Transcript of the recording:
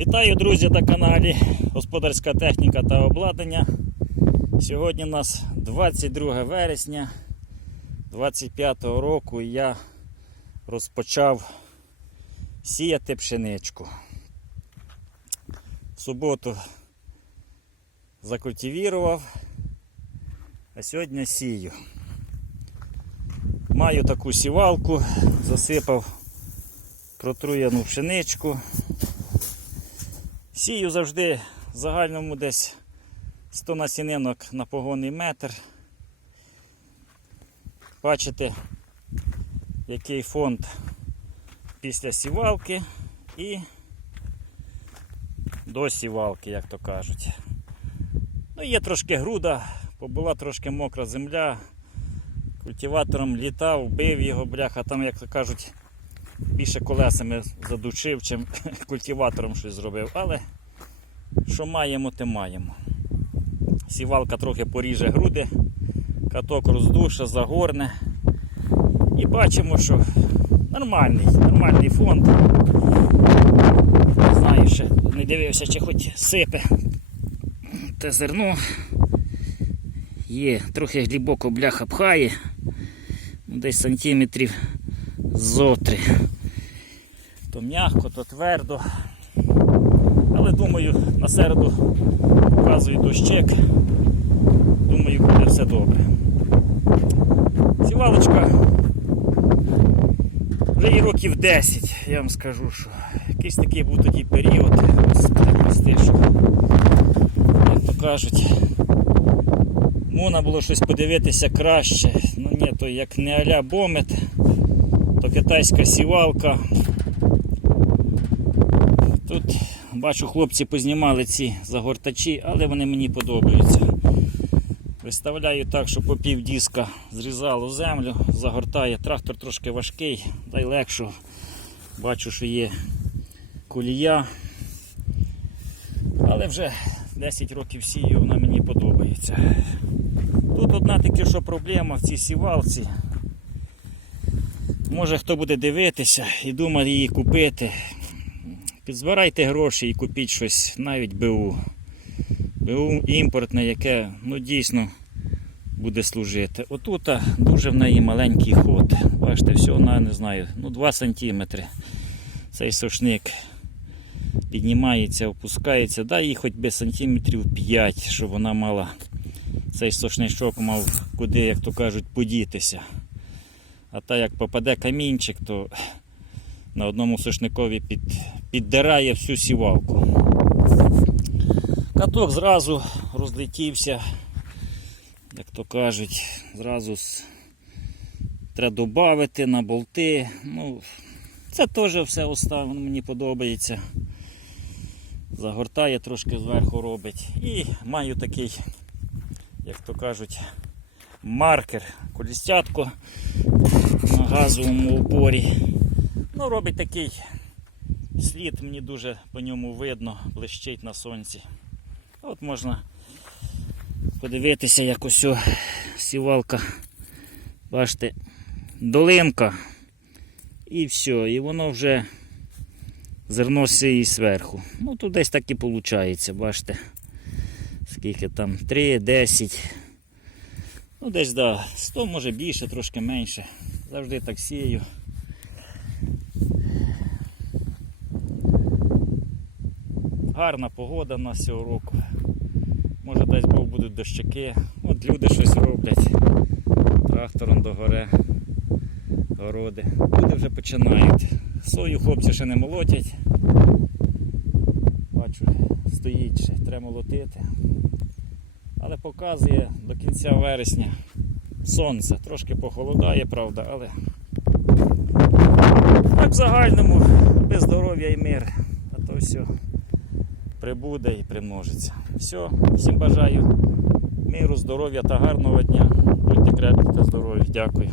Вітаю, друзі, на каналі Господарська техніка та обладнання. Сьогодні у нас 22 вересня 25 року і я розпочав сіяти пшеничку. В суботу закультивірував, а сьогодні сію. Маю таку сівалку, засипав протруєну пшеничку. Сію завжди в загальному десь 100 насінинок на погонний метр. Бачите, який фонд після сівалки і до сівалки, як то кажуть. Ну, є трошки груда, побула трошки мокра земля. Культиватором літав, бив його, бляха, там, як то кажуть, більше колесами задушив, чим культиватором щось зробив. Але що маємо, те маємо. Сівалка трохи поріже груди, каток роздуше, загорне. І бачимо, що нормальний, нормальний фонд. Не знаю, ще не дивився, чи хоч сипе те зерно. Є, трохи глибоко бляха пхає, ну, десь сантиметрів зо три. То м'яко, то твердо. Але думаю, на середу показую дощик. Думаю, буде все добре. Сівалочка вже і років 10, я вам скажу, що якийсь такий був тоді період, прости, що, як то кажуть, можна було щось подивитися краще. Ну ні, то як не аля бомет, то китайська сівалка. Тут бачу, хлопці познімали ці загортачі, але вони мені подобаються. Виставляю так, щоб по пів диска зрізало землю, загортає. Трактор трошки важкий, та й легше. Бачу, що є колія. Але вже 10 років сію, вона мені подобається. Тут одна таки, що проблема в цій сівалці. Може хто буде дивитися і думає її купити. Підзбирайте гроші і купіть щось, навіть БУ. БУ імпортне, яке ну, дійсно буде служити. Отут дуже в неї маленький ход. Бачите, все вона не знаю, ну 2 см. Цей сошник піднімається, опускається. Дай їй хоч би сантиметрів 5, щоб вона мала цей сошничок мав куди, як то кажуть, подітися. А та як попаде камінчик, то на одному сушникові під, піддирає всю сівалку. Каток зразу розлетівся, як то кажуть, зразу с- треба додати на болти. Ну, це теж все оставлено, мені подобається. Загортає трошки зверху робить. І маю такий, як то кажуть, маркер, колістятку на газовому опорі. Ну, робить такий слід, мені дуже по ньому видно, блищить на сонці. От можна подивитися, як ось сівалка. Бачите, долинка. І все, і воно вже зерно сіє зверху. Ну тут десь так і виходить, бачите. Скільки там? 3, 10. Ну десь да, 100 може більше, трошки менше. Завжди так сію. Гарна погода в нас цього року. Може десь Бог будуть дощаки. От люди щось роблять. Трактором догоре. Городи. Люди вже починають. Сою хлопці ще не молотять. Бачу, стоїть ще, треба молотити. Але показує до кінця вересня сонце. Трошки похолодає, правда, але так в загальному без здоров'я і мир. А то все прибуде і примножиться. Все, всім бажаю миру, здоров'я та гарного дня. Будьте крепкі та здорові. Дякую.